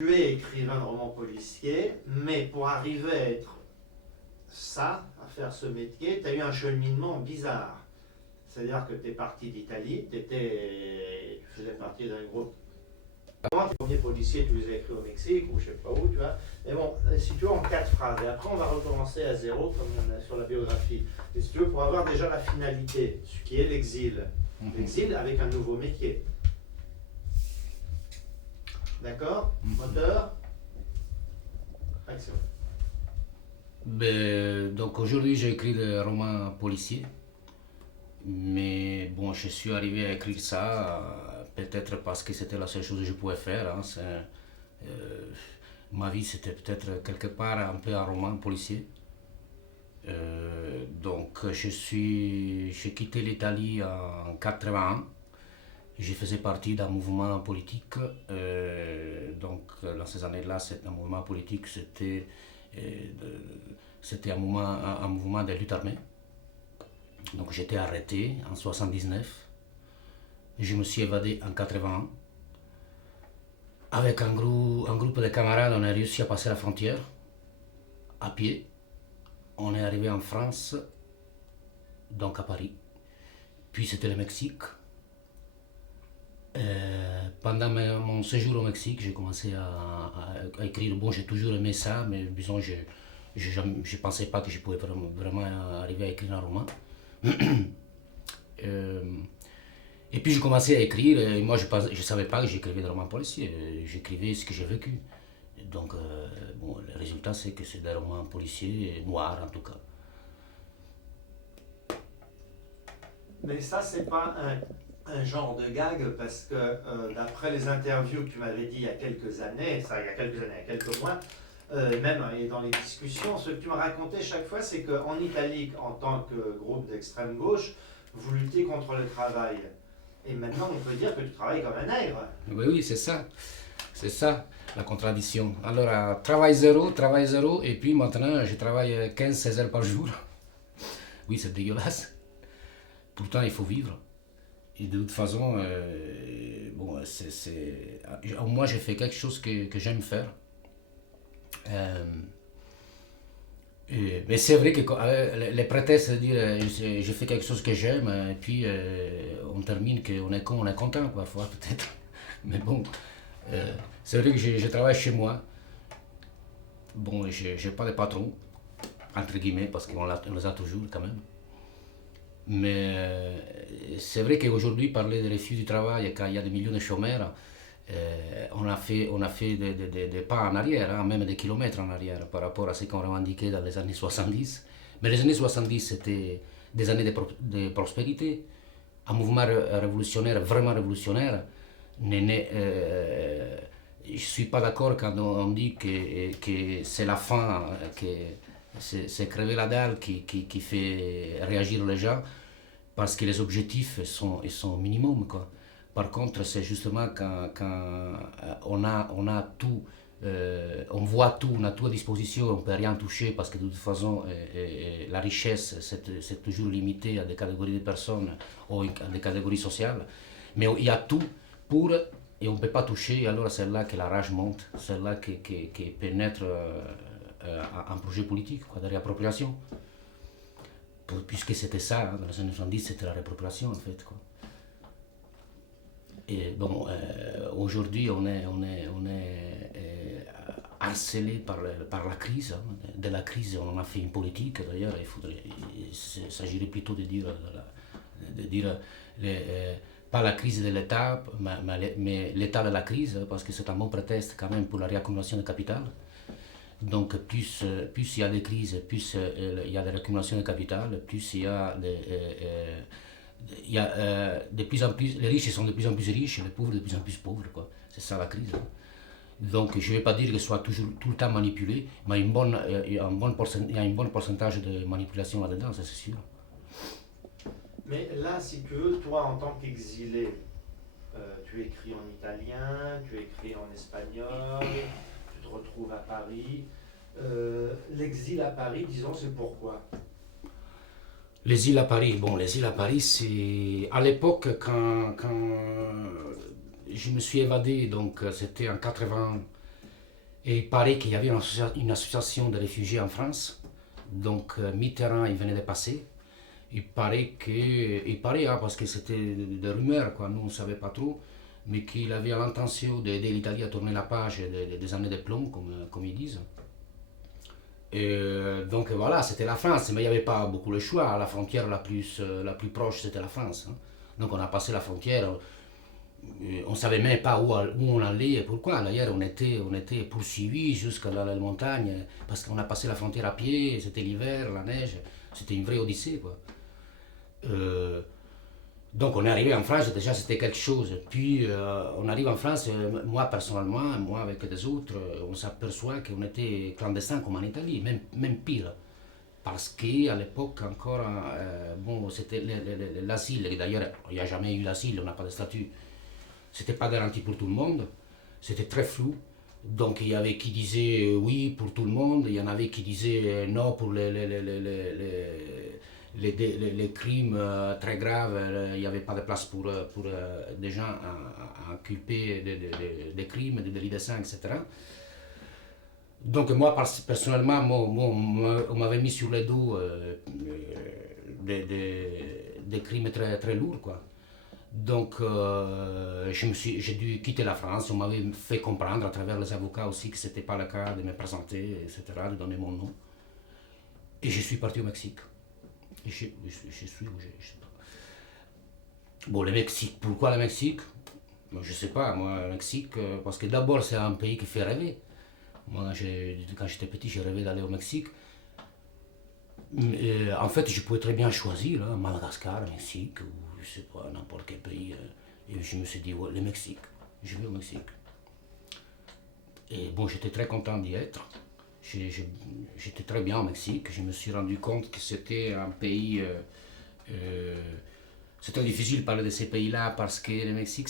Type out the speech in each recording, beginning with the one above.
Tu es écrivain de romans policiers, mais pour arriver à être ça, à faire ce métier, tu as eu un cheminement bizarre. C'est-à-dire que tu es parti d'Italie, tu faisais partie d'un groupe. Moi, tes premiers policiers, tu les as écrits au Mexique ou je sais pas où, tu vois. Mais bon, si tu veux, en 4 phrases. Et après, on va recommencer à zéro, comme on a sur la biographie. Et si tu veux, pour avoir déjà la finalité, ce qui est l'exil. L'exil avec un nouveau métier. D'accord? Moteur? Action. Ben, donc aujourd'hui j'ai écrit des romans policiers, mais bon, je suis arrivé à écrire ça peut-être parce que c'était la seule chose que je pouvais faire. Hein, ma vie c'était peut-être quelque part un peu un roman policier. Donc j'ai quitté l'Italie en 81. Je faisais partie d'un mouvement politique. Donc dans ces années-là, un mouvement politique, euh, c'était un mouvement de lutte armée. Donc j'étais arrêté en 79. Je me suis évadé en 81. Avec un groupe de camarades, on a réussi à passer la frontière à pied. On est arrivé en France, donc à Paris. Puis c'était le Mexique. Pendant mon séjour au Mexique, j'ai commencé à écrire. Bon, j'ai toujours aimé ça, mais disons, je ne pensais pas que je pouvais vraiment arriver à écrire un roman. Euh, et puis j'ai commencé à écrire, et moi je ne savais pas que j'écrivais des romans policiers, j'écrivais ce que j'ai vécu. Donc, bon, le résultat c'est que c'est des romans policiers, noirs en tout cas. Mais ça, c'est pas un genre de gag parce que d'après les interviews que tu m'avais dit il y a quelques années, ça il y a quelques années, il y a quelques mois, et même dans les discussions, ce que tu me racontais chaque fois, c'est qu'en Italie, en tant que groupe d'extrême gauche, vous luttez contre le travail. Et maintenant, on peut dire que tu travailles comme un nègre. Oui, oui, c'est ça la contradiction. Alors, travail zéro, et puis maintenant je travaille 15-16 heures par jour. Oui, c'est dégueulasse. Pourtant, il faut vivre. Et de toute façon, bon, moi, j'ai fait quelque chose que j'aime faire. Euh, mais c'est vrai que les prétextes de dire je fais quelque chose que j'aime, et puis on termine qu'on est con, on est content parfois peut-être. Mais bon, c'est vrai que je travaille chez moi. Bon, j'ai pas de patron, entre guillemets, parce on les a toujours quand même. Mais c'est vrai qu'aujourd'hui, parler de refus du travail, quand il y a des millions de chômeurs, on a fait des pas en arrière, hein, même des kilomètres en arrière par rapport à ce qu'on revendiquait dans les années 70. Mais les années 70, c'était des années de prospérité. Un mouvement révolutionnaire, vraiment révolutionnaire. Je ne suis pas d'accord quand on dit que c'est la fin, que c'est crever la dalle qui fait réagir les gens parce que les objectifs sont minimum, quoi. Par contre, c'est justement quand on a tout, on voit tout, on a tout à disposition, on ne peut rien toucher parce que de toute façon, la richesse, c'est toujours limité à des catégories de personnes ou à des catégories sociales. Mais il y a tout pour, et on ne peut pas toucher, et alors c'est là que la rage monte, c'est là que pénètre un projet politique, quoi, de réappropriation. Puisque c'était ça, hein, dans les années 70, c'était la réappropriation en fait, quoi. Et bon, aujourd'hui, on est harcelé par la crise. Hein. De la crise, on en a fait une politique. D'ailleurs, il s'agirait plutôt de dire, les, pas la crise de l'État, mais l'état de la crise, parce que c'est un bon prétexte quand même pour la réaccumulation de capital. Donc, plus il y a des crises, plus il y a des réaccumulations de capital, plus il y a de plus en plus, les riches sont de plus en plus riches, les pauvres de plus en plus pauvres, quoi. C'est ça la crise. Hein. Donc je ne vais pas dire que ce soit toujours, tout le temps manipulé, mais il y a un bon pourcentage de manipulation là-dedans, ça c'est sûr. Mais là, si tu veux, toi, en tant qu'exilé, tu écris en italien, tu écris en espagnol, tu te retrouves à Paris. L'exil à Paris, disons, c'est pourquoi? Les îles à Paris, bon, les îles à Paris, c'est à l'époque quand je me suis évadé, donc c'était en 80, Et il paraît qu'il y avait une association de réfugiés en France. Donc Mitterrand, il venait de passer. Il paraît hein, parce que c'était des rumeurs, quoi. Nous on ne savait pas trop, mais qu'il avait l'intention d'aider l'Italie à tourner la page des années de plomb, comme ils disent. Donc voilà, c'était la France, mais il n'y avait pas beaucoup le choix. La frontière la plus proche, c'était la France, hein. Donc on a passé la frontière, on ne savait même pas où on allait et pourquoi. D'ailleurs, on était poursuivis jusqu'à la montagne parce qu'on a passé la frontière à pied, c'était l'hiver, la neige, c'était une vraie odyssée, quoi. Euh, donc on est arrivé en France, déjà c'était quelque chose. Puis on arrive en France, moi personnellement, moi avec des autres, on s'aperçoit qu'on était clandestins comme en Italie, même pire. Parce qu'à l'époque encore, bon, c'était l'asile, d'ailleurs il n'y a jamais eu l'asile, on n'a pas de statut. C'était pas garanti pour tout le monde, c'était très flou. Donc il y avait qui disaient oui pour tout le monde, il y en avait qui disaient non pour les crimes très graves, il n'y avait pas de place pour des gens à inculper des crimes, des délits de sang, etc. Donc moi personnellement, on m'avait mis sur le dos des crimes très, très lourds, quoi. Donc j'ai dû quitter la France, on m'avait fait comprendre à travers les avocats aussi que ce n'était pas le cas de me présenter, etc., de donner mon nom. Et je suis parti au Mexique. Et je suis où je sais pas. Bon, le Mexique, pourquoi le Mexique? Je sais pas, moi, le Mexique, parce que d'abord c'est un pays qui fait rêver. Moi, quand j'étais petit, j'ai rêvé d'aller au Mexique. En fait, je pouvais très bien choisir hein, Madagascar, Mexique, ou je sais pas, n'importe quel pays. Et je me suis dit, ouais, le Mexique, je vais au Mexique. Et bon, j'étais très content d'y être. J'étais très bien au Mexique. Je me suis rendu compte que c'était un pays. Euh, c'est très difficile de parler de ces pays-là parce que le Mexique,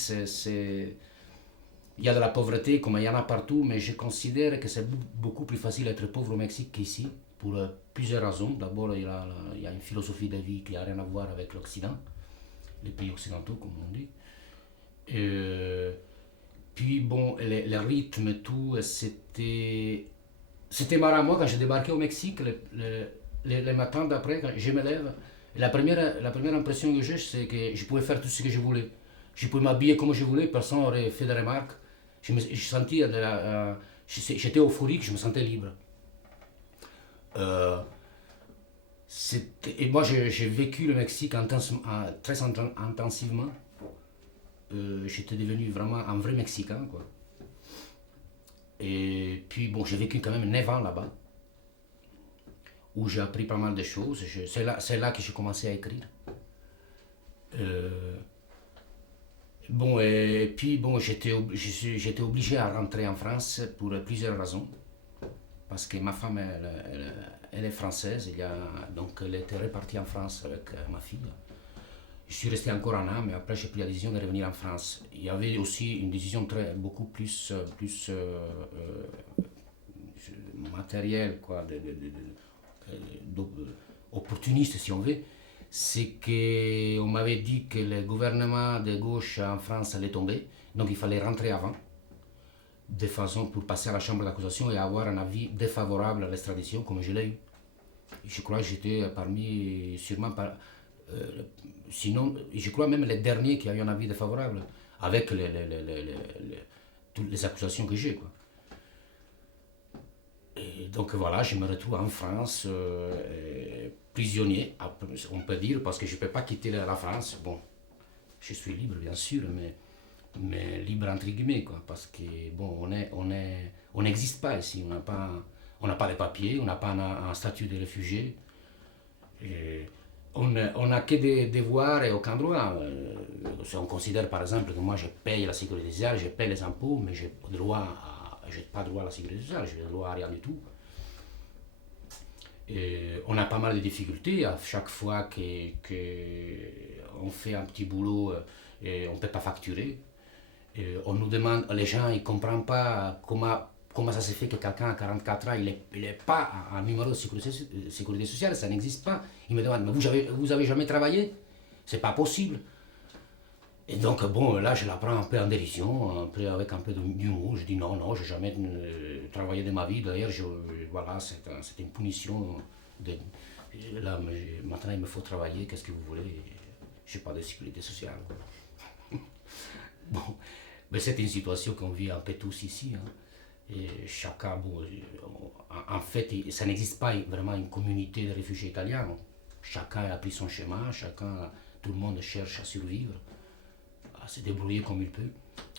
il y a de la pauvreté comme il y en a partout, mais je considère que c'est beaucoup plus facile d'être pauvre au Mexique qu'ici, pour plusieurs raisons. D'abord, il y a une philosophie de vie qui n'a rien à voir avec l'Occident, les pays occidentaux, comme on dit. Euh, Puis bon, le rythme et tout, c'était marrant. Moi, quand j'ai débarqué au Mexique, le matin d'après, quand je me lève, la première impression que j'ai, c'est que je pouvais faire tout ce que je voulais. Je pouvais m'habiller comme je voulais, personne n'aurait fait de remarques. J'étais euphorique, je me sentais libre. Euh, et moi, j'ai vécu le Mexique très intensivement. J'étais devenu vraiment un vrai Mexicain, quoi. Et puis, bon, j'ai vécu quand même 9 ans là-bas, où j'ai appris pas mal de choses. C'est là que j'ai commencé à écrire. Euh, Bon, et puis, bon, j'étais obligé à rentrer en France pour plusieurs raisons. Parce que ma femme, elle est française, donc elle était répartie en France avec ma fille. Je suis resté encore un an, mais après j'ai pris la décision de revenir en France. Il y avait aussi une décision beaucoup plus matérielle, quoi, opportuniste si on veut. C'est qu'on m'avait dit que le gouvernement de gauche en France allait tomber, donc il fallait rentrer avant, de façon pour passer à la chambre d'accusation et avoir un avis défavorable à l'extradition, comme je l'ai eu. Je crois que j'étais parmi, sûrement, sinon, je crois même les derniers qui a eu un avis défavorable, avec toutes les accusations que j'ai, quoi. Et donc voilà, je me retrouve en France, prisonnier, on peut dire, parce que je ne peux pas quitter la France. Bon, je suis libre, bien sûr, mais libre entre guillemets, quoi, parce que bon, on n'existe pas ici, on n'a pas de papiers, on n'a pas un statut de réfugié, et on n'a que des devoirs et aucun droit. Si on considère par exemple que moi je paye la sécurité sociale, je paye les impôts, mais je n'ai pas droit à la sécurité sociale, je n'ai droit à rien du tout. Et on a pas mal de difficultés à chaque fois qu'on fait un petit boulot et on ne peut pas facturer. Et on nous demande, les gens ils ne comprennent pas comment ça se fait que quelqu'un à 44 ans, il n'est pas un numéro de sécurité sociale, ça n'existe pas. Ils me demandent, mais vous avez jamais travaillé? C'est pas possible. Et donc, bon, là, je la prends un peu en dérision, un peu avec un peu d'humour. Je dis non, non, je n'ai jamais travaillé de ma vie. D'ailleurs, voilà, c'était une punition. De, là, maintenant, il me faut travailler, qu'est-ce que vous voulez? Je n'ai pas de sécurité sociale. Bon, mais c'est une situation qu'on vit un peu tous ici. Hein. Et chacun, bon, en fait, ça n'existe pas vraiment une communauté de réfugiés italiens. Chacun a pris son chemin, tout le monde cherche à survivre, à se débrouiller comme il peut.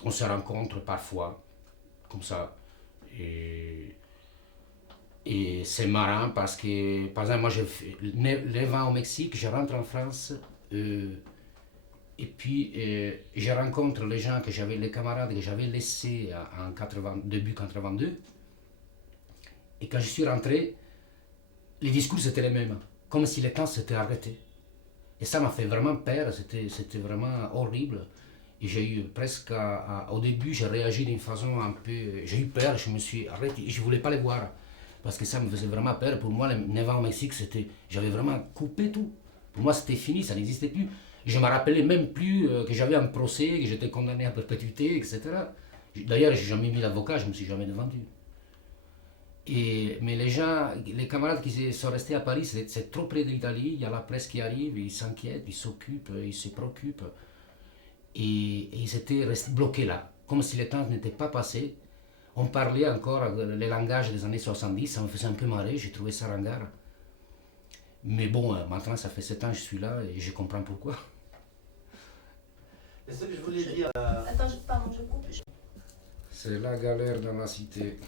On se rencontre parfois, comme ça. Et, et c'est marrant parce que, par exemple, moi, les vents au Mexique, je rentre en France. Et puis, je rencontre les camarades que j'avais laissés en début 82. Et quand je suis rentré, les discours étaient les mêmes, comme si le temps s'était arrêté. Et ça m'a fait vraiment peur, c'était vraiment horrible. Et j'ai eu presque, au début, j'ai réagi d'une façon un peu. J'ai eu peur, je me suis arrêté, je ne voulais pas les voir. Parce que ça me faisait vraiment peur. Pour moi, les 9 ans au Mexique, j'avais vraiment coupé tout. Pour moi, c'était fini, ça n'existait plus. Je ne me rappelais même plus que j'avais un procès, que j'étais condamné à perpétuité, etc. D'ailleurs, je n'ai jamais mis d'avocat, je ne me suis jamais défendu. Mais les gens, les camarades qui sont restés à Paris, c'est trop près de l'Italie, il y a la presse qui arrive, ils s'inquiètent, ils s'occupent, ils se préoccupent. Et ils étaient restés bloqués là, comme si le temps n'était pas passé. On parlait encore le langage des années 70, ça me faisait un peu marrer, j'ai trouvé ça ringard. Mais bon, maintenant ça fait 7 ans que je suis là et je comprends pourquoi. Et ce que je voulais dire. Attends, pardon, je coupe. C'est la galère dans la cité.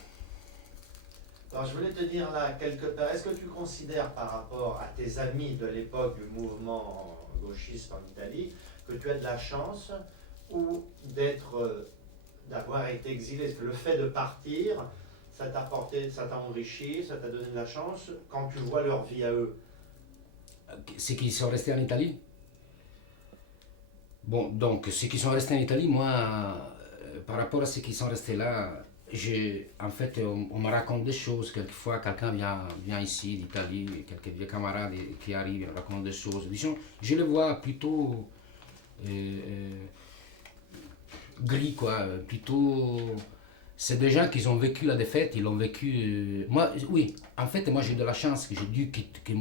Alors je voulais te dire là, quelque part, est-ce que tu considères par rapport à tes amis de l'époque du mouvement gauchiste en Italie que tu as de la chance ou d'avoir été exilé? Est-ce que le fait de partir, ça t'a enrichi, ça t'a donné de la chance quand tu vois leur vie à eux? Ceux qui sont restés en Italie? Bon, donc ceux qui sont restés en Italie, moi, par rapport à ceux qui sont restés là, en fait, on me raconte des choses. Quelquefois, quelqu'un vient ici d'Italie, quelques vieux camarades qui arrivent, ils racontent des choses. Disons, je les vois plutôt gris, quoi. Plutôt. C'est des gens qui ont vécu la défaite, ils l'ont vécu. Moi, oui, en fait, moi j'ai eu de la chance que j'ai dû quitter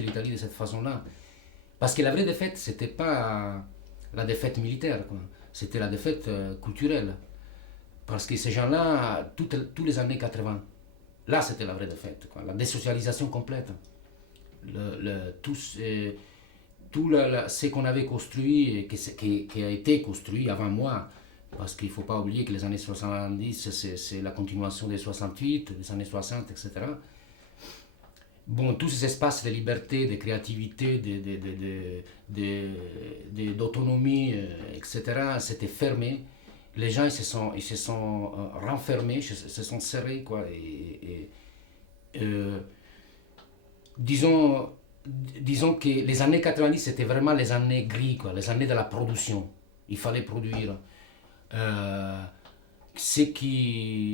l'Italie de cette façon-là. Parce que la vraie défaite, c'était pas la défaite militaire, quoi. C'était la défaite culturelle. Parce que ces gens-là, tous les années 80, là c'était la vraie défaite, quoi. La désocialisation complète. Ce qu'on avait construit, qui a été construit avant moi, parce qu'il ne faut pas oublier que les années 70, c'est la continuation des 68, des années 60, etc. Bon, tous ces espaces de liberté, de créativité, d'autonomie, etc., c'était fermé. Les gens ils se sont renfermés, se sont serrés, quoi. Euh, disons, disons que les années 90, c'était vraiment les années gris, quoi, les années de la production. Il fallait produire. Il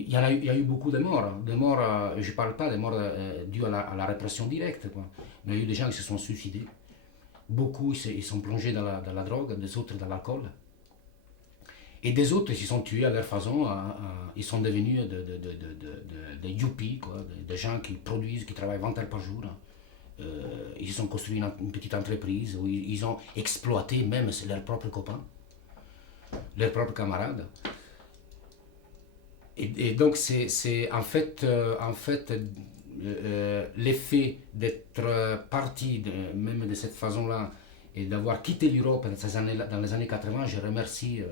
y a eu beaucoup de morts. Je ne parle pas des morts dues à la répression directe, quoi. Mais il y a eu des gens qui se sont suicidés. Beaucoup ils sont plongés dans la drogue, des autres dans l'alcool. Et des autres, ils se sont tués à leur façon. Ils sont devenus des yuppies, quoi, des gens qui produisent, qui travaillent 20 heures par jour. Ils ont construit une petite entreprise où ils ont exploité même leurs propres copains, leurs propres camarades. Et donc, c'est en fait l'effet d'être parti même de cette façon-là et d'avoir quitté l'Europe dans les années 80, je remercie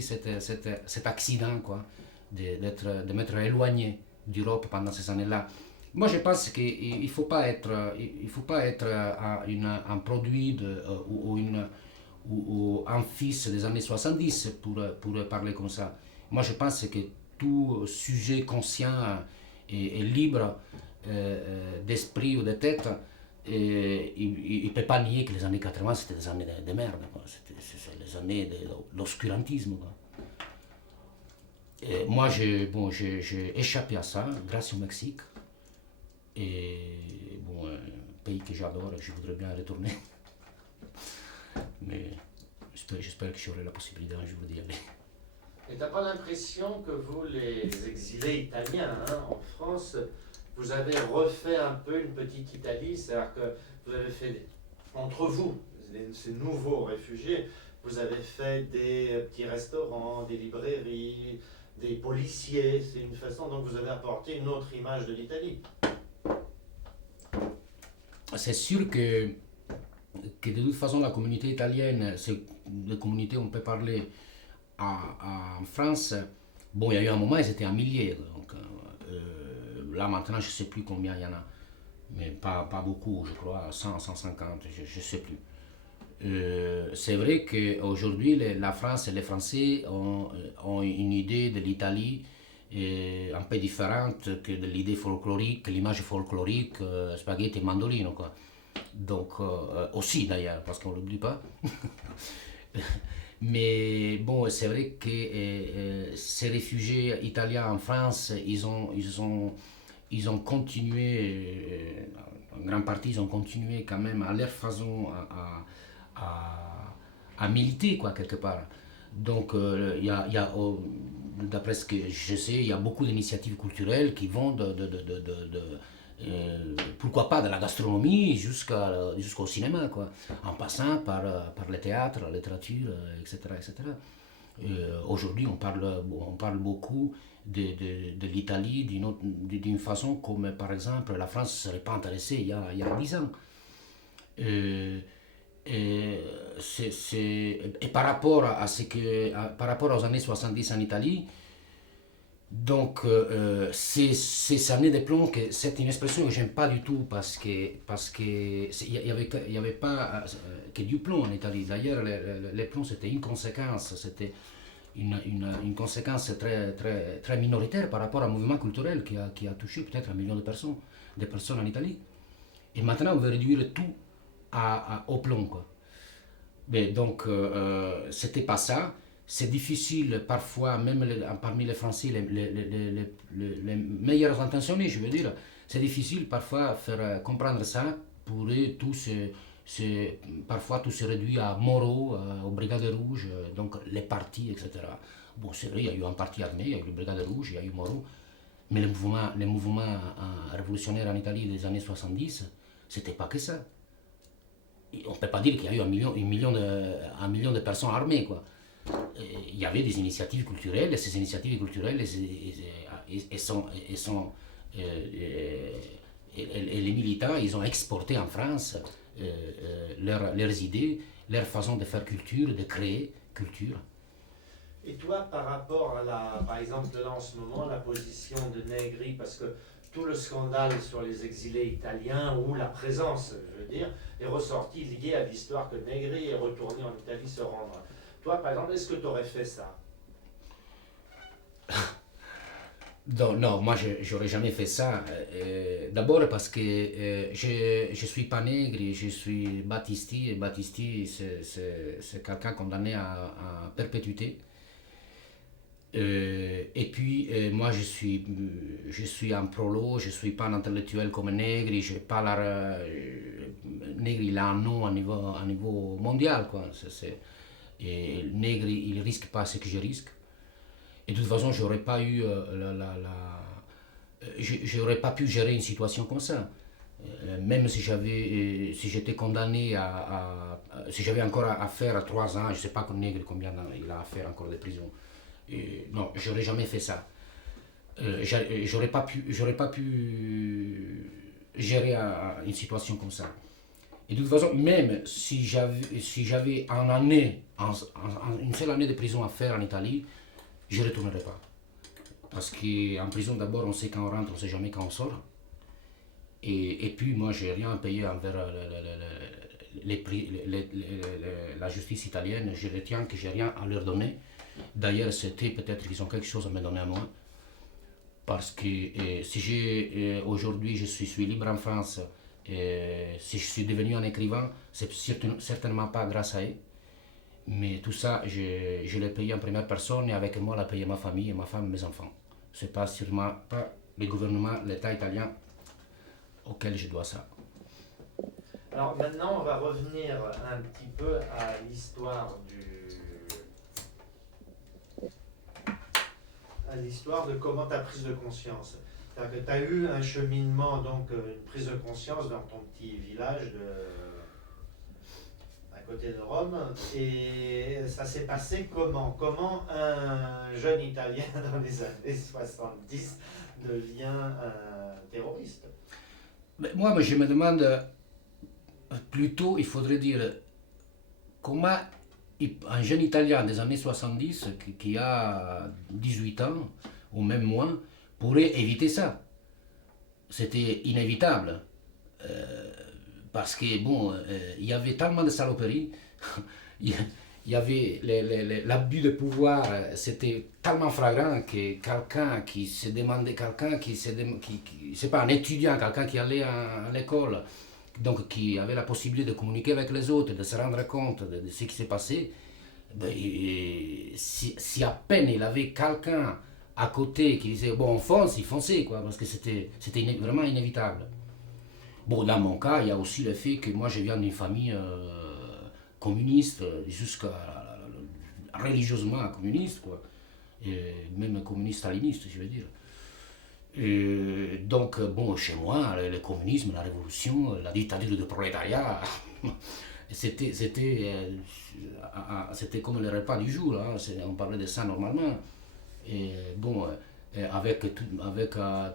cet accident, quoi, de m'être éloigné d'Europe pendant ces années-là. Moi, je pense qu'il ne faut pas être un produit ou un fils des années 70 pour parler comme ça. Moi, je pense que tout sujet conscient et libre d'esprit ou de tête, il ne peut pas nier que les années 80, c'était des années de merde, quoi. C'est les années de l'obscurantisme, quoi. Et moi, j'ai échappé à ça grâce au Mexique. Et bon, un pays que j'adore, je voudrais bien retourner. Mais j'espère que j'aurai la possibilité un jour d'y aller. Et t'as pas l'impression que vous, les exilés italiens, hein, en France, vous avez refait un peu une petite Italie, c'est-à-dire que vous avez fait, entre vous, ces nouveaux réfugiés, vous avez fait des petits restaurants, des librairies, des policiers, c'est une façon dont vous avez apporté une autre image de l'Italie. C'est sûr que de toute façon la communauté italienne, c'est la communauté on peut parler en France. Bon, il y a eu un moment, ils étaient un millier. Donc, là maintenant, je ne sais plus combien il y en a. Mais pas beaucoup, je crois, 100, 150, je ne sais plus. C'est vrai qu'aujourd'hui, la France et les Français ont une idée de l'Italie un peu différente que de l'idée folklorique, l'image folklorique, spaghetti et mandolino, quoi. Donc, aussi d'ailleurs, parce qu'on ne l'oublie pas. Mais bon, c'est vrai que ces réfugiés italiens en France, ils ont continué, en grande partie, ils ont continué quand même à leur façon à militer, quoi, quelque part. Donc, d'après ce que je sais, il y a beaucoup d'initiatives culturelles qui vont pourquoi pas de la gastronomie jusqu'au cinéma, quoi, en passant par le théâtre, la littérature, etc. etc. Aujourd'hui, on parle beaucoup de l'Italie d'une façon comme, par exemple, la France ne serait pas intéressée il y a 10 ans. Euh, et, et par rapport par rapport aux années 70 en Italie, donc, ces années de plomb, c'est une expression que j'aime pas du tout parce que il y avait pas que du plomb en Italie. D'ailleurs, les plombs c'était une conséquence, c'était une conséquence très minoritaire par rapport à un mouvement culturel qui a touché peut-être 1 million de personnes en Italie. Et maintenant, on veut réduire tout au plomb, quoi. Mais donc, c'était pas ça. C'est difficile parfois, même parmi les Français, les meilleurs intentionnés, je veux dire, c'est difficile parfois faire comprendre ça. Pour eux, parfois tout se réduit à Moreau, aux Brigades Rouges, donc les partis, etc. Bon, c'est vrai, il y a eu un parti armé, il y a eu les Brigades Rouges, il y a eu Moreau, mais les mouvements révolutionnaires en Italie des années 70, c'était pas que ça. On ne peut pas dire qu'il y a eu un million de personnes armées, quoi. Il y avait des initiatives culturelles, et ces initiatives culturelles et les militants, ils ont exporté en France leurs idées, leur façon de faire culture, de créer culture. Et toi, par rapport par exemple, là en ce moment, la position de Negri, parce que tout le scandale sur les exilés italiens, ou la présence, je veux dire, est ressorti lié à l'histoire que Negri est retourné en Italie se rendre. Toi, par exemple, est-ce que tu aurais fait ça? Non, moi j'aurais jamais fait ça. D'abord parce que je suis pas nègre, je suis Battisti, et Battisti c'est quelqu'un condamné à perpétuité. Et puis moi je suis un prolo, je suis pas un intellectuel comme Negri, je pas Negri il a un nom à niveau mondial, quoi. Et Negri il risque pas ce que je risque. Et de toute façon j'aurais pas eu j'aurais pas pu gérer une situation comme ça. Même si j'étais condamné si j'avais encore à faire 3 ans, je sais pas Negri combien il a à faire encore de prison. Non, j'aurais jamais fait ça. J'aurais pas pu gérer une situation comme ça. Et de toute façon, même si j'avais une seule année de prison à faire en Italie, je ne retournerai pas. Parce qu'en prison, d'abord, on sait quand on rentre, on ne sait jamais quand on sort. Et puis, moi, j'ai rien à payer envers la justice italienne. Je retiens que j'ai rien à leur donner. D'ailleurs, c'était peut-être qu'ils ont quelque chose à me donner à moi. Parce que si aujourd'hui je suis libre en France, si je suis devenu un écrivain, c'est certainement pas grâce à eux. Mais tout ça, je l'ai payé en première personne et avec moi, l'a payé ma famille, ma femme, mes enfants. C'est pas sûrement pas le gouvernement, l'État italien auquel je dois ça. Alors maintenant, on va revenir un petit peu à l'histoire de comment ta prise de conscience. C'est-à-dire que tu as eu un cheminement, donc une prise de conscience dans ton petit village à côté de Rome, et ça s'est passé comment? Comment un jeune Italien dans les années 70 devient un terroriste? Mais moi, je me demande plutôt, il faudrait dire, comment un jeune Italien des années 70 qui a 18 ans, ou même moins, pourrait éviter ça. C'était inévitable. Parce que, bon, il y avait tellement de saloperies. il y avait l'abus de pouvoir, c'était tellement flagrant que quelqu'un qui se demandait, quelqu'un c'est pas un étudiant, quelqu'un qui allait à l'école, donc qui avait la possibilité de communiquer avec les autres, de se rendre compte de ce qui s'est passé, ben, si à peine il avait quelqu'un à côté qui disait bon on fonce, il fonçait quoi, parce que c'était vraiment inévitable. Bon, dans mon cas, il y a aussi le fait que moi je viens d'une famille communiste, jusqu'à religieusement communiste, quoi. Et même communiste staliniste, je veux dire. Et donc, bon, chez moi, le communisme, la révolution, la dictature du prolétariat, c'était comme le repas du jour, hein. On parlait de ça normalement. Et bon, avec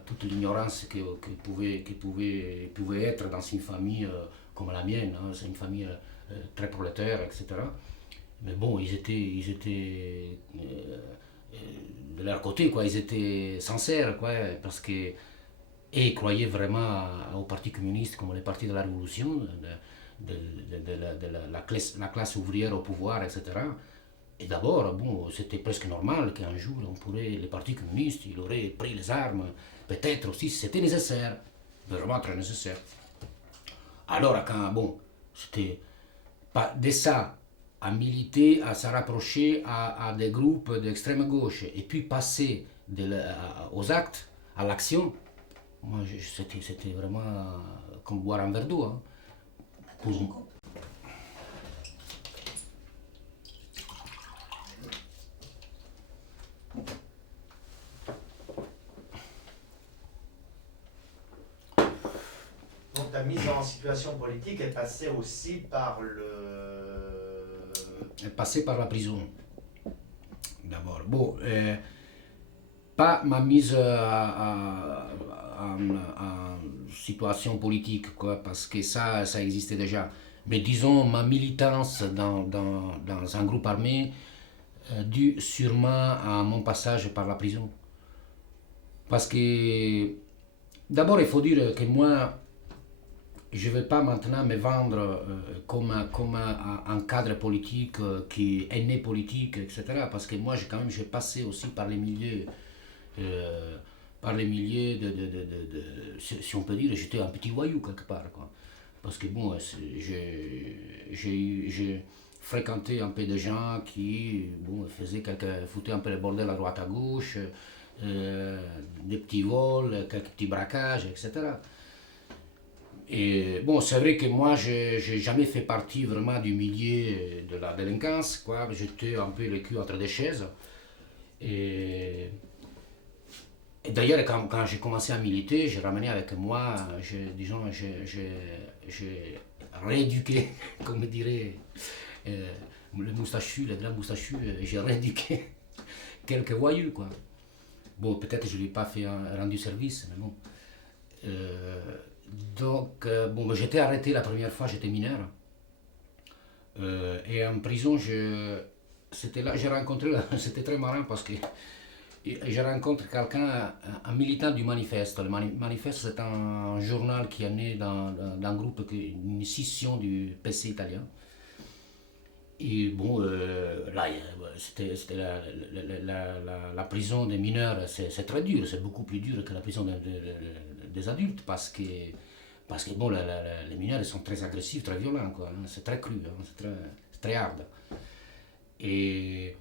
toute l'ignorance qui pouvait être dans une famille comme la mienne, hein, c'est une famille très prolétaire, etc. Mais bon, ils étaient de leur côté, quoi, ils étaient sincères, quoi, parce que et ils croyaient vraiment au Parti communiste comme le parti de la révolution, de la classe ouvrière au pouvoir, etc. Et d'abord, bon, c'était presque normal qu'un jour, le Parti communiste, il aurait pris les armes, peut-être aussi si c'était nécessaire, vraiment très nécessaire. Alors, quand, bon, c'était pas de ça à militer, à se rapprocher à des groupes d'extrême gauche, et puis passer aux actes, à l'action, moi, c'était vraiment comme boire un verre d'eau, hein. Pour, Donc ta mise en situation politique est passée aussi par passer par la prison, d'abord. Bon, pas ma mise en situation politique, quoi, parce que ça existait déjà. Mais disons ma militance dans un groupe armé, due sûrement à mon passage par la prison. Parce que d'abord, il faut dire que moi, je ne vais pas maintenant me vendre comme un cadre politique qui est né politique, etc. Parce que moi, quand même, j'ai passé aussi euh, par les milieux si on peut dire, j'étais un petit voyou quelque part, quoi. Parce que bon, j'ai fréquenté un peu de gens qui bon, foutaient un peu le bordel à droite à gauche, des petits vols, quelques petits braquages, etc. Et bon, c'est vrai que moi, j'ai jamais fait partie vraiment du milieu de la délinquance, quoi. J'étais un peu le cul entre des chaises. Et, et d'ailleurs, quand j'ai commencé à militer, j'ai ramené avec moi, disons, j'ai rééduqué, comme dirait euh, le moustachu, le grand moustachu, j'ai rééduqué quelques voyous, quoi. Bon, peut-être que je ne lui ai pas fait un rendu service, mais bon. Euh, donc, bon, j'étais arrêté la première fois, j'étais mineur. Et en prison, c'était là, j'ai rencontré, c'était très marrant parce que je rencontre quelqu'un, un militant du Manifeste. Le Manifeste, c'est un journal qui est né dans un groupe, une scission du PC italien. Et bon, là, c'était la prison des mineurs, c'est très dur, c'est beaucoup plus dur que la prison des adultes parce que bon, les mineurs ils sont très agressifs, très violents, quoi, hein, c'est très cru, hein, c'est très hard. Et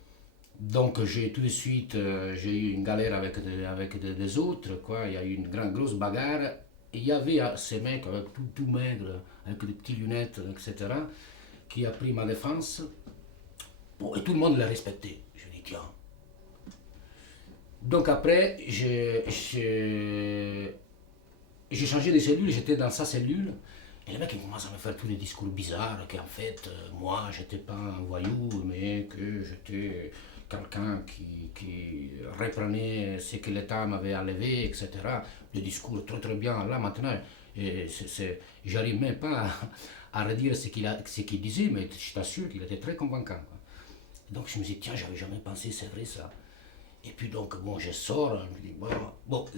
donc j'ai tout de suite j'ai eu une galère avec des autres, quoi. Il y a eu une grosse bagarre Et il y avait ces mecs tout maigres, avec des petites lunettes, etc., qui a pris ma défense. Bon, et tout le monde l'a respecté. Je dis, tiens. Donc après, j'ai changé de cellule, j'étais dans sa cellule. Et le mec il commence à me faire tous des discours bizarres, qu'en fait, moi, j'étais pas un voyou, mais que j'étais quelqu'un qui reprenait ce que l'État m'avait enlevé, etc. Le discours très très bien. Là, maintenant, j'arrive même pas à redire ce qu'il disait, mais je t'assure qu'il était très convaincant. Donc je me dis, tiens, j'avais jamais pensé, c'est vrai ça. Et puis donc, bon, je sors, je me dis, bon,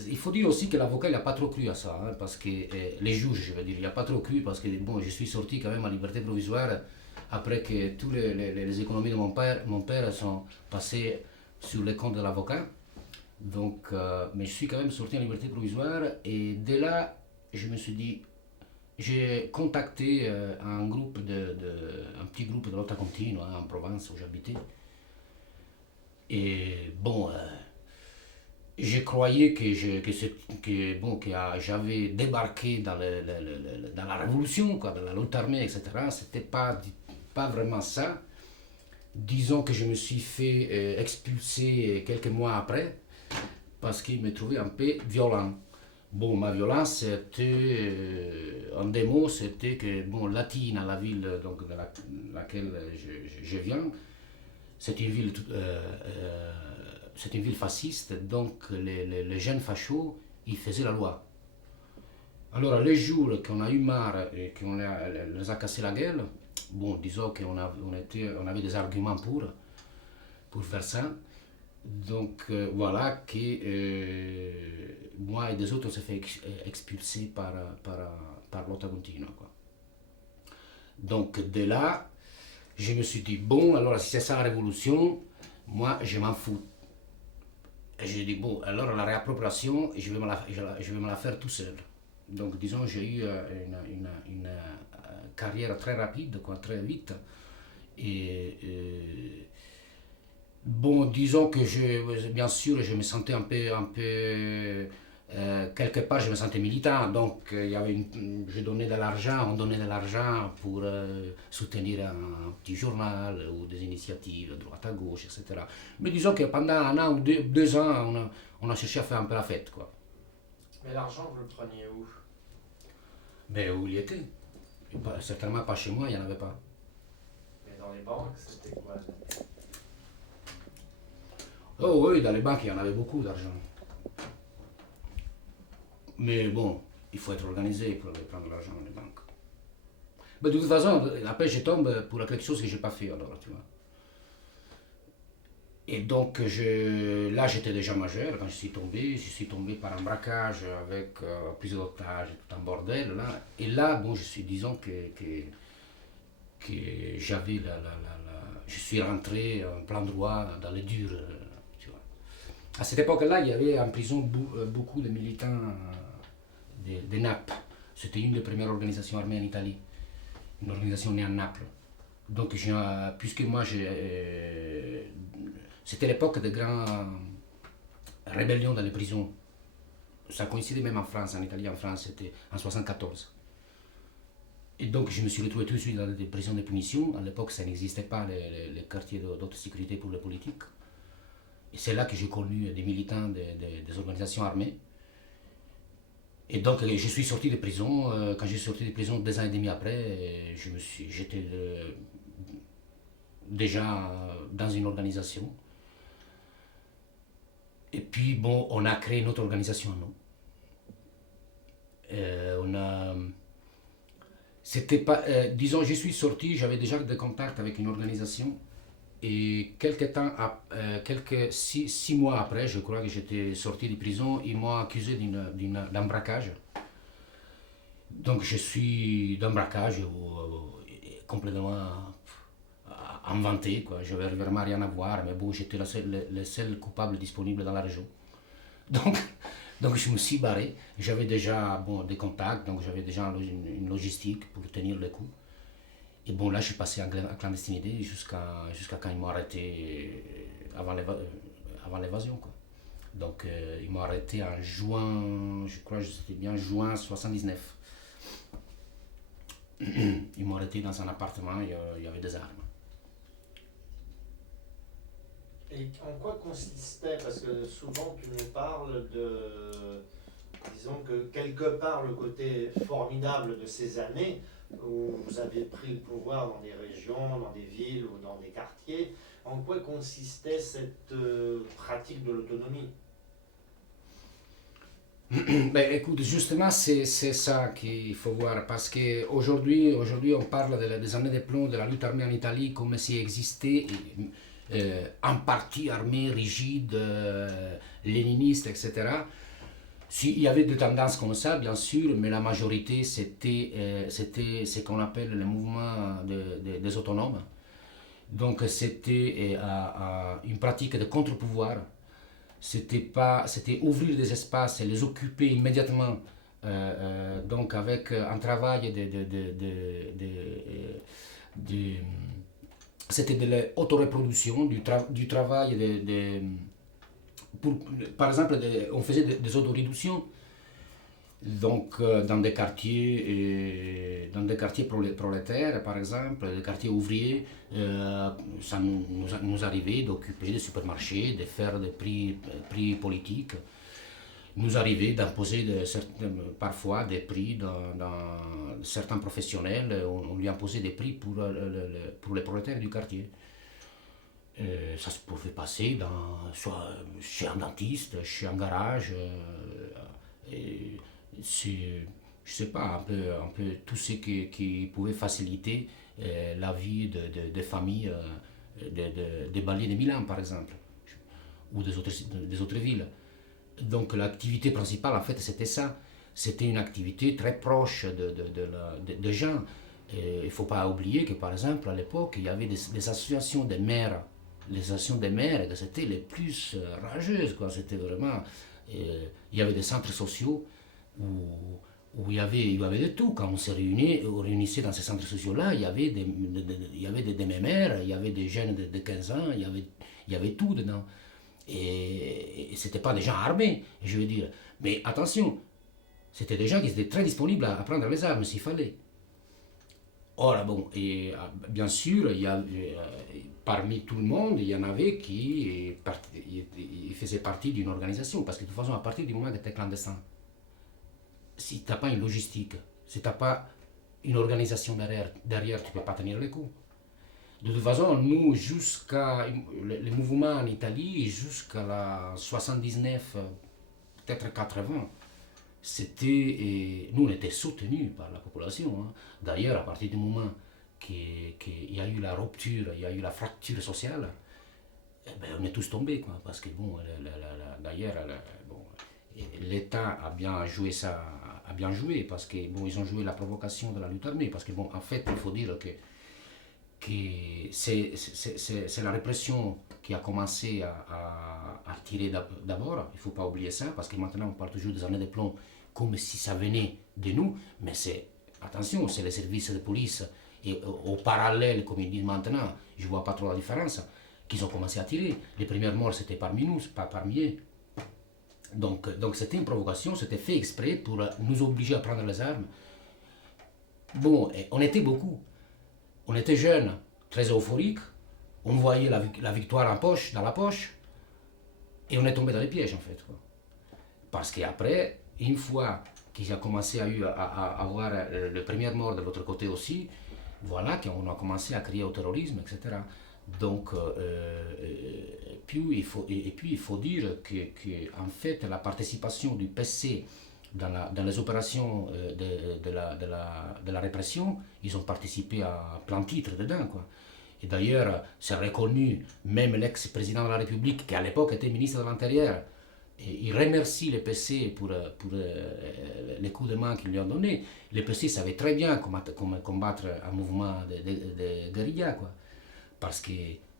il faut dire aussi que l'avocat, il n'a pas trop cru à ça, hein, parce que, les juges, je veux dire, il n'a pas trop cru, parce que, bon, je suis sorti quand même en liberté provisoire, après que toutes les économies de mon père sont passées sur les comptes de l'avocat. Donc, mais je suis quand même sorti en liberté provisoire, et dès là, je me suis dit, j'ai contacté un petit groupe de l'Alta Continua, en Provence, où j'habitais. Et bon, je croyais que j'avais débarqué dans la révolution, quoi, dans la lutte armée, etc. C'était pas vraiment ça. Disons que je me suis fait expulser quelques mois après parce qu'il me trouvait un peu violent. Bon, ma violence, c'était, en des mots, c'était que, bon, Latine, la ville donc, de laquelle je viens, c'est une ville, c'est une ville fasciste, donc les jeunes fachos, ils faisaient la loi. Alors, les jours qu'on a eu marre et qu'on les a cassé la gueule, bon, disons on avait des arguments pour faire ça. Donc, voilà que moi et des autres, on s'est fait expulser par l'Alta Continua, quoi. Donc, de là, je me suis dit, bon, alors si c'est ça la révolution, moi je m'en fous. Et j'ai dit, bon, alors la réappropriation, je vais me la faire tout seul. Donc disons, j'ai eu une carrière très rapide, quoi, très vite. Et bon, disons que bien sûr, je me sentais quelque part, je me sentais militant, donc je donnais de l'argent, on donnait de l'argent pour soutenir un petit journal ou des initiatives à droite à gauche, etc. Mais disons que pendant un an ou deux ans, on a cherché à faire un peu la fête, quoi. Mais l'argent, vous le preniez où? Mais où il était? Certainement pas chez moi, il n'y en avait pas. Mais dans les banques, c'était quoi? Oh oui, dans les banques, il y en avait beaucoup d'argent. Mais bon, il faut être organisé pour aller prendre l'argent dans les banques. Mais de toute façon, après, je tombe pour quelque chose que je n'ai pas fait, alors, tu vois. Et donc, là, j'étais déjà majeur quand je suis tombé. Je suis tombé par un braquage avec plusieurs otages, tout un bordel, là. Et là, bon, disons que j'avais je suis rentré en plein droit dans les durs, tu vois. À cette époque-là, il y avait en prison beaucoup de militants de Naples. C'était une des premières organisations armées en Italie, une organisation née à Naples. Donc, puisque moi, c'était l'époque des grandes rébellions dans les prisons. Ça coïncidait même en France, en Italie, en France, c'était en 1974. Et donc, je me suis retrouvé tout de suite dans des prisons de punition. À l'époque, ça n'existait pas, les quartiers d'autre sécurité pour les politiques. Et c'est là que j'ai connu des militants des organisations armées. Et donc, je suis sorti de prison. Quand je suis sorti de prison 2 ans et demi après, j'étais déjà dans une organisation. Et puis, bon, on a créé notre organisation, non? C'était pas, disons, je suis sorti, j'avais déjà des contacts avec une organisation. Et quelques 6 mois après, je crois que j'étais sorti de prison, ils m'ont accusé d'un braquage. Donc je suis d'un braquage complètement inventé, quoi. Je n'avais vraiment rien à voir, mais bon, j'étais le seul coupable disponible dans la région. Donc, donc je me suis barré. J'avais déjà des contacts, donc j'avais déjà une logistique pour tenir le coup. Et bon, là, je suis passé en clandestinité jusqu'à quand ils m'ont arrêté avant l'évasion, quoi. Donc ils m'ont arrêté en juin, je crois que c'était bien juin 79. Ils m'ont arrêté dans un appartement, il y avait des armes. Et en quoi consistait, parce que souvent tu nous parles de, disons que quelque part le côté formidable de ces années où vous avez pris le pouvoir dans des régions, dans des villes ou dans des quartiers, en quoi consistait cette pratique de l'autonomie? Ben, écoute, justement, c'est ça qu'il faut voir, parce qu'aujourd'hui, on parle des années de plomb de la lutte armée en Italie comme si existait un parti armé rigide, léniniste, etc. Si, il y avait des tendances comme ça, bien sûr, mais la majorité, c'était ce qu'on appelle le mouvement des autonomes. Donc, c'était une pratique de contre-pouvoir. C'était ouvrir des espaces et les occuper immédiatement, donc avec un travail de- c'était de l'autoreproduction, du travail pour- par exemple, on faisait des autoréductions donc dans des quartiers prolétaires, par exemple, des quartiers ouvriers, ça nous arrivait d'occuper des supermarchés, de faire des prix politiques. Nous arrivait d'imposer parfois des prix dans certains professionnels, on lui imposait des prix pour les prolétaires du quartier. Ça se pouvait passer soit chez un dentiste, chez un garage. Et c'est, je sais pas, un peu tout ce qui pouvait faciliter la vie de familles des banlieues de Milan, par exemple, ou des autres villes. Donc l'activité principale, en fait, c'était ça. C'était une activité très proche de gens. Il ne faut pas oublier que, par exemple, à l'époque, il y avait des associations de maires. Les associations des maires, c'était les plus rageuses, quoi. C'était vraiment... il y avait des centres sociaux où, il y avait de tout. Quand on réunissait dans ces centres sociaux-là, il y avait des mémères, il y avait des jeunes de 15 ans, il y avait tout dedans. Et c'était pas des gens armés, je veux dire. Mais attention, c'était des gens qui étaient très disponibles à prendre les armes s'il fallait. Or, bon, et bien sûr, parmi tout le monde, il y en avait qui faisaient partie d'une organisation. Parce que de toute façon, à partir du moment que tu es clandestin, si tu n'as pas une logistique, si tu n'as pas une organisation derrière, tu ne peux pas tenir le coup. De toute façon, nous, jusqu'à le mouvement en Italie, jusqu'à la 79, peut-être 80, nous, on était soutenus par la population. Hein. D'ailleurs, à partir du moment qu'il y a eu la rupture, il y a eu la fracture sociale, eh ben, on est tous tombés. Quoi, parce que, bon, d'ailleurs, bon, l'État a bien joué ça, a bien joué, parce que, bon, ils ont joué la provocation de la lutte armée. Parce que, bon, en fait, il faut dire que c'est la répression qui a commencé à tirer d'abord. Il ne faut pas oublier ça, parce que maintenant, on parle toujours des années de plomb comme si ça venait de nous, mais attention, c'est les services de police, et au parallèle, comme ils disent maintenant, je ne vois pas trop la différence, qu'ils ont commencé à tirer. Les premières morts, c'était parmi nous, pas parmi eux. Donc c'était une provocation, c'était fait exprès pour nous obliger à prendre les armes. Bon, on était beaucoup. On était jeunes, très euphoriques, on voyait la victoire dans la poche, et on est tombé dans les pièges en fait. Quoi. Parce qu'après, une fois qu'ils ont commencé à avoir le premier mort de l'autre côté aussi, voilà qu'on a commencé à crier au terrorisme, etc. Donc, puis il faut dire que en fait, la participation du PC dans les opérations de la répression, ils ont participé à plein de titres dedans. Quoi. Et d'ailleurs, c'est reconnu, même l'ex-président de la République, qui à l'époque était ministre de l'Intérieur, et il remercie les PC pour les coups de main qu'ils lui ont donnés. Les PC savaient très bien comment combattre un mouvement de guérilla. Quoi. Parce que,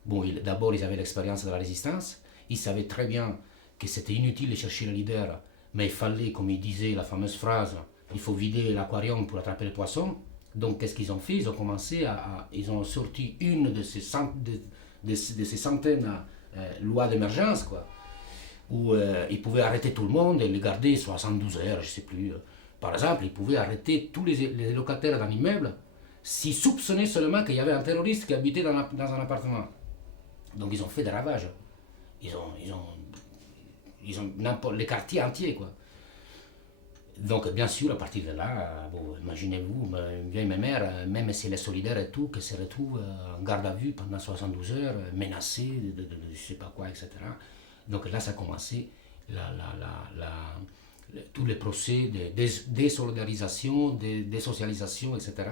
bon, d'abord, ils avaient l'expérience de la résistance, ils savaient très bien que c'était inutile de chercher le leader, mais il fallait, comme il disait la fameuse phrase, il faut vider l'aquarium pour attraper les poissons. Donc, qu'est-ce qu'ils ont fait? Ils ont commencé ils ont sorti une de ces centaines de lois d'émergence, quoi, où ils pouvaient arrêter tout le monde et les garder 72 heures, je ne sais plus. Par exemple, ils pouvaient arrêter tous les locataires d'un immeuble s'ils soupçonnaient seulement qu'il y avait un terroriste qui habitait dans un appartement. Donc ils ont fait des ravages. Ils ont les quartiers entiers, quoi. Donc bien sûr, à partir de là, bon, imaginez-vous, une vieille mère, même si elle est solidaire et tout, qu'elle se retrouve en garde à vue pendant 72 heures, menacée de je ne sais pas quoi, etc. Donc là, ça a commencé tous les procès de désolidarisation, de désocialisation, etc.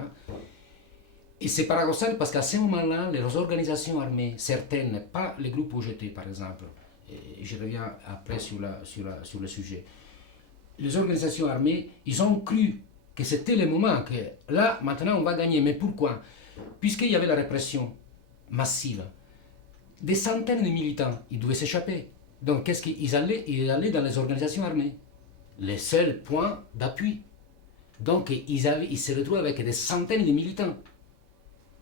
Et c'est paradoxal parce qu'à ce moment-là, les organisations armées, certaines, pas les groupes OGT par exemple, et je reviens après sur le sujet, les organisations armées, ils ont cru que c'était le moment, que là, maintenant, on va gagner. Mais pourquoi? Puisqu'il y avait la répression massive, des centaines de militants, ils devaient s'échapper. Donc, qu'est-ce qu'ils allaient? Ils allaient dans les organisations armées. Les seuls points d'appui. Donc, ils se retrouvaient avec des centaines de militants.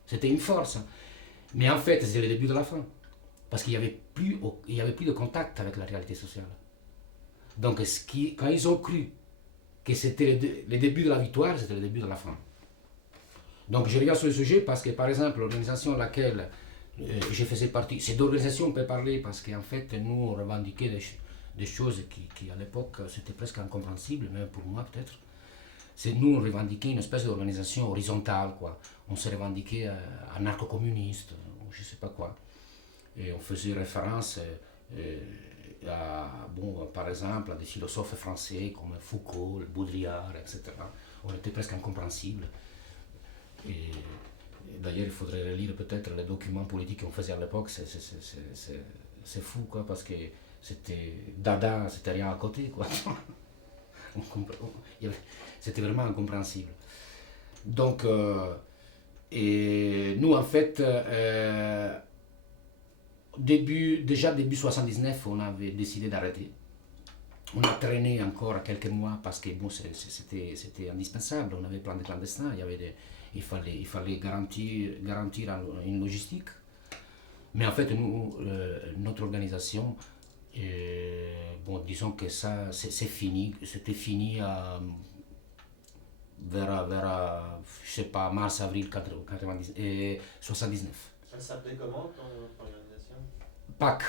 C'était une force. Mais en fait, c'était le début de la fin. Parce qu'il n'y avait plus de contact avec la réalité sociale. Donc, quand ils ont cru que c'était le début de la victoire, c'était le début de la fin. Donc, je reviens sur le sujet parce que, par exemple, l'organisation à laquelle je faisais partie, cette organisation, on peut parler parce qu'en fait, nous, on revendiquait des choses qui à l'époque, c'était presque incompréhensible, même pour moi peut-être. Nous, on revendiquait une espèce d'organisation horizontale, quoi. On se revendiquait anarcho-communiste, ou je ne sais pas quoi. Et on faisait référence par exemple, à des philosophes français comme Foucault, Baudrillard, etc. On était presque incompréhensibles. Et d'ailleurs, il faudrait relire peut-être les documents politiques qu'on faisait à l'époque. C'est fou, quoi, parce que c'était Dada, c'était rien à côté, quoi. C'était vraiment incompréhensible. Donc, et nous, en fait, déjà début 79, on avait décidé d'arrêter. On a traîné encore quelques mois parce que bon, c'était indispensable. On avait plein de clandestins. Il fallait garantir une logistique. Mais en fait, nous, notre organisation, disons que ça, c'est fini. C'était fini vers je sais pas, mars, avril 79. Elle s'appelait comment ton organisation? PAC,